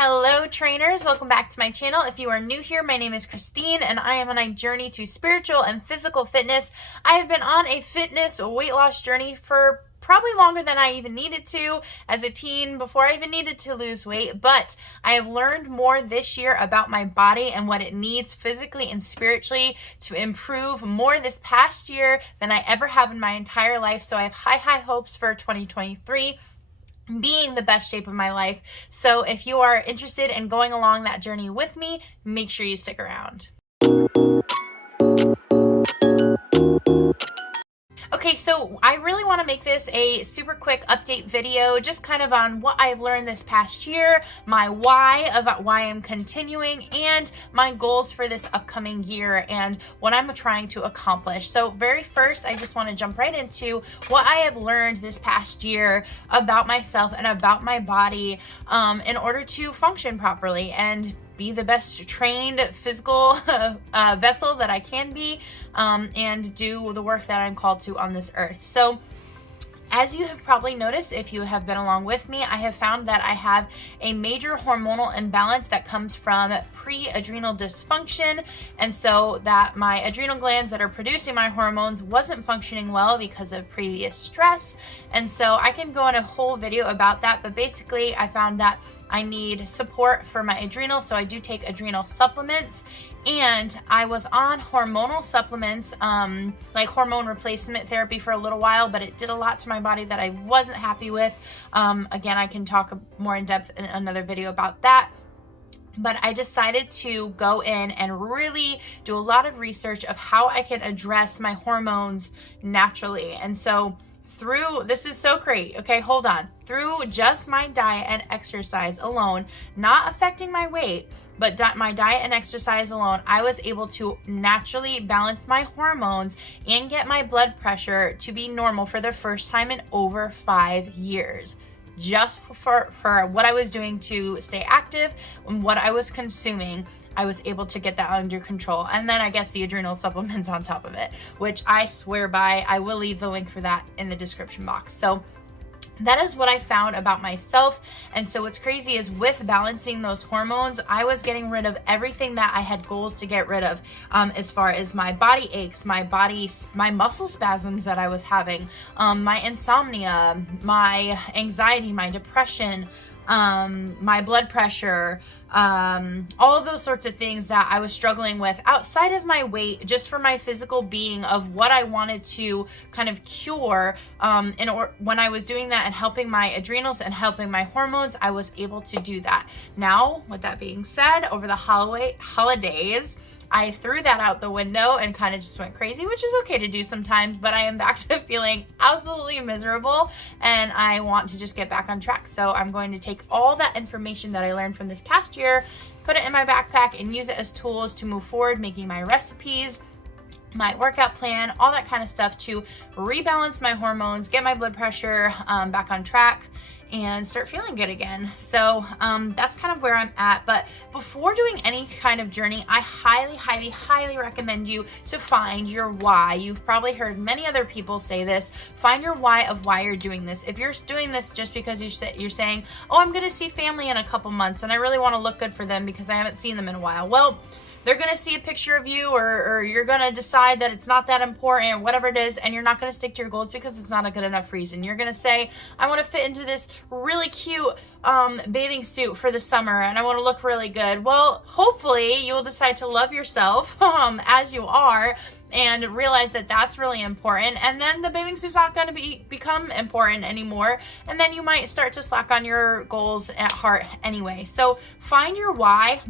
Hello trainers, welcome back to my channel. If you are new here, my name is Christine and I am on a journey to spiritual and physical fitness. I have been on a fitness weight loss journey for probably longer than I even needed to as a teen, before I even needed to lose weight, but I have learned more this year about my body and what it needs physically and spiritually to improve more this past year than I ever have in my entire life. So I have high hopes for 2023 being the best shape of my life. So if you are interested in going along that journey with me, make sure you stick around. Okay, so I really want to make this a super quick update video, just kind of on what I've learned this past year, my why about why I'm continuing, and my goals for this upcoming year and what I'm trying to accomplish. So very first, I just want to jump right into what I have learned this past year about myself and about my body in order to function properly and be the best trained physical vessel that I can be, and do the work that I'm called to on this earth. So as you have probably noticed, if you have been along with me, I have found that I have a major hormonal imbalance that comes from pre-adrenal dysfunction, and so that my adrenal glands that are producing my hormones wasn't functioning well because of previous stress. And so I can go in a whole video about that, but basically I found that I need support for my adrenals, so I do take adrenal supplements. And I was on hormonal supplements, like hormone replacement therapy for a little while, but it did a lot to my body that I wasn't happy with. Again, I can talk more in depth in another video about that. But I decided to go in and really do a lot of research of how I can address my hormones naturally. And so this is so great, okay, hold on. Through just my diet and exercise alone, not affecting my weight, but my diet and exercise alone, I was able to naturally balance my hormones and get my blood pressure to be normal for the first time in over 5 years. Just for what I was doing to stay active and what I was consuming, I was able to get that under control. And then I guess the adrenal supplements on top of it, which I swear by. I will leave the link for that in the description box. So that is what I found about myself. And so what's crazy is with balancing those hormones, I was getting rid of everything that I had goals to get rid of, as far as my body aches, my muscle spasms that I was having, my insomnia, my anxiety, my depression, my blood pressure, all of those sorts of things that I was struggling with outside of my weight, just for my physical being of what I wanted to kind of cure. When I was doing that and helping my adrenals and helping my hormones, I was able to do that. Now, with that being said, over the holidays, I threw that out the window and kind of just went crazy, which is okay to do sometimes, but I am back to feeling absolutely miserable and I want to just get back on track. So I'm going to take all that information that I learned from this past year, put it in my backpack and use it as tools to move forward, making my recipes, my workout plan, all that kind of stuff to rebalance my hormones, get my blood pressure back on track, and start feeling good again. So that's kind of where I'm at. But before doing any kind of journey, I highly recommend you to find your why. You've probably heard many other people say this. Find your why of why you're doing this. If you're doing this just because you're saying, oh, I'm gonna see family in a couple months and I really want to look good for them because I haven't seen them in a while. Well, they're going to see a picture of you, or you're going to decide that it's not that important, whatever it is, and you're not going to stick to your goals because it's not a good enough reason. You're going to say, I want to fit into this really cute bathing suit for the summer and I want to look really good. Well, hopefully you will decide to love yourself as you are and realize that that's really important, and then the bathing suit's not going to become important anymore, and then you might start to slack on your goals at heart anyway. So find your why.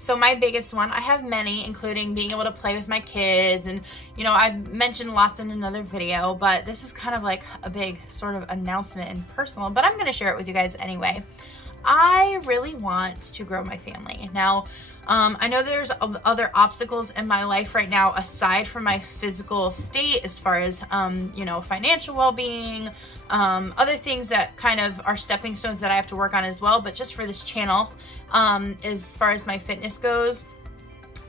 So my biggest one, I have many, including being able to play with my kids, and I've mentioned lots in another video, but this is kind of like a big sort of announcement and personal, but I'm going to share it with you guys anyway. I really want to grow my family. Now, I know there's other obstacles in my life right now aside from my physical state, as far as, financial well-being, other things that kind of are stepping stones that I have to work on as well. But just for this channel, as far as my fitness goes,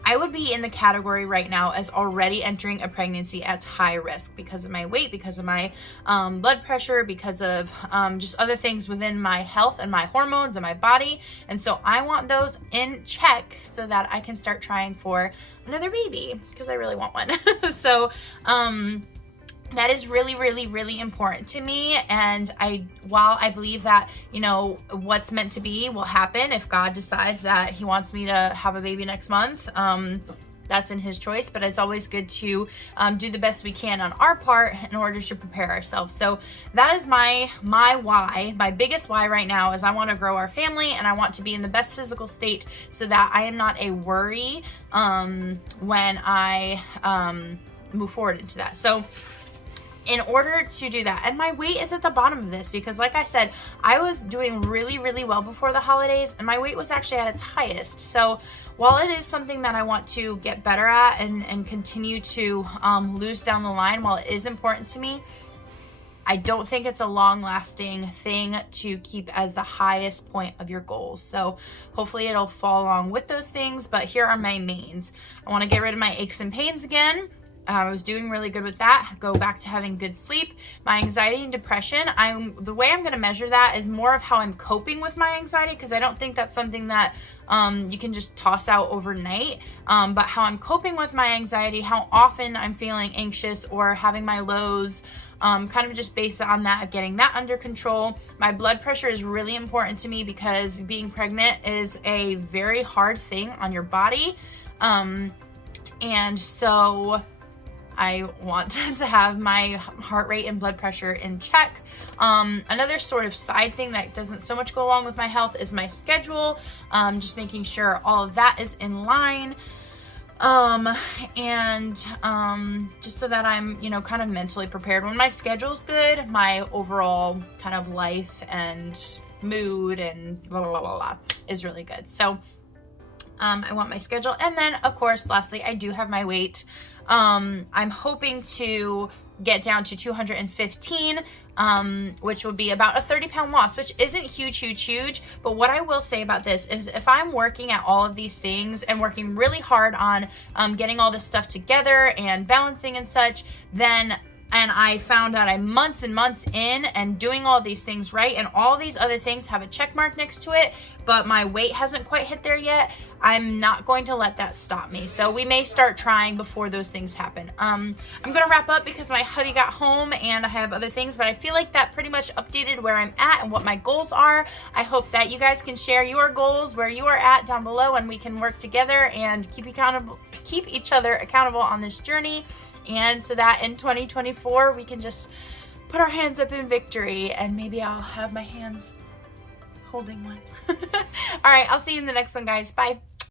I would be in the category right now as already entering a pregnancy at high risk because of my weight, because of my blood pressure, because of just other things within my health and my hormones and my body. And so I want those in check so that I can start trying for another baby, because I really want one. So that is really, really, really important to me. And while I believe that, you know, what's meant to be will happen, if God decides that he wants me to have a baby next month, that's in his choice. But it's always good to do the best we can on our part in order to prepare ourselves. So that is my why. My biggest why right now is I want to grow our family, and I want to be in the best physical state so that I am not a worry when I move forward into that. So in order to do that, and my weight is at the bottom of this because, like I said, I was doing really, really well before the holidays, and my weight was actually at its highest. So while it is something that I want to get better at and continue to lose down the line, while it is important to me, I don't think it's a long-lasting thing to keep as the highest point of your goals. So hopefully it'll fall along with those things, but here are my mains. I want to get rid of my aches and pains again. I was doing really good with that. Go back to having good sleep. My anxiety and depression, the way I'm going to measure that is more of how I'm coping with my anxiety, because I don't think that's something that you can just toss out overnight, but how I'm coping with my anxiety, how often I'm feeling anxious or having my lows, kind of just based on that, of getting that under control. My blood pressure is really important to me because being pregnant is a very hard thing on your body, and so I want to have my heart rate and blood pressure in check. Another sort of side thing that doesn't so much go along with my health is my schedule, just making sure all of that is in line. Just so that I'm, you know, kind of mentally prepared. When my schedule's good, my overall kind of life and mood and blah, blah, blah, blah, blah is really good. So I want my schedule. And then, of course, lastly, I do have my weight. I'm hoping to get down to 215, which would be about a 30-pound loss, which isn't huge. But what I will say about this is if I'm working at all of these things and working really hard on getting all this stuff together and balancing and such, and I found out I'm months and months in and doing all these things right, and all these other things have a check mark next to it, but my weight hasn't quite hit there yet, I'm not going to let that stop me. So we may start trying before those things happen. I'm gonna wrap up because my hubby got home and I have other things, but I feel like that pretty much updated where I'm at and what my goals are. I hope that you guys can share your goals, where you are at down below, and we can work together and keep each other accountable on this journey. And so that in 2024, we can just put our hands up in victory, and maybe I'll have my hands holding one. All right, I'll see you in the next one, guys. Bye.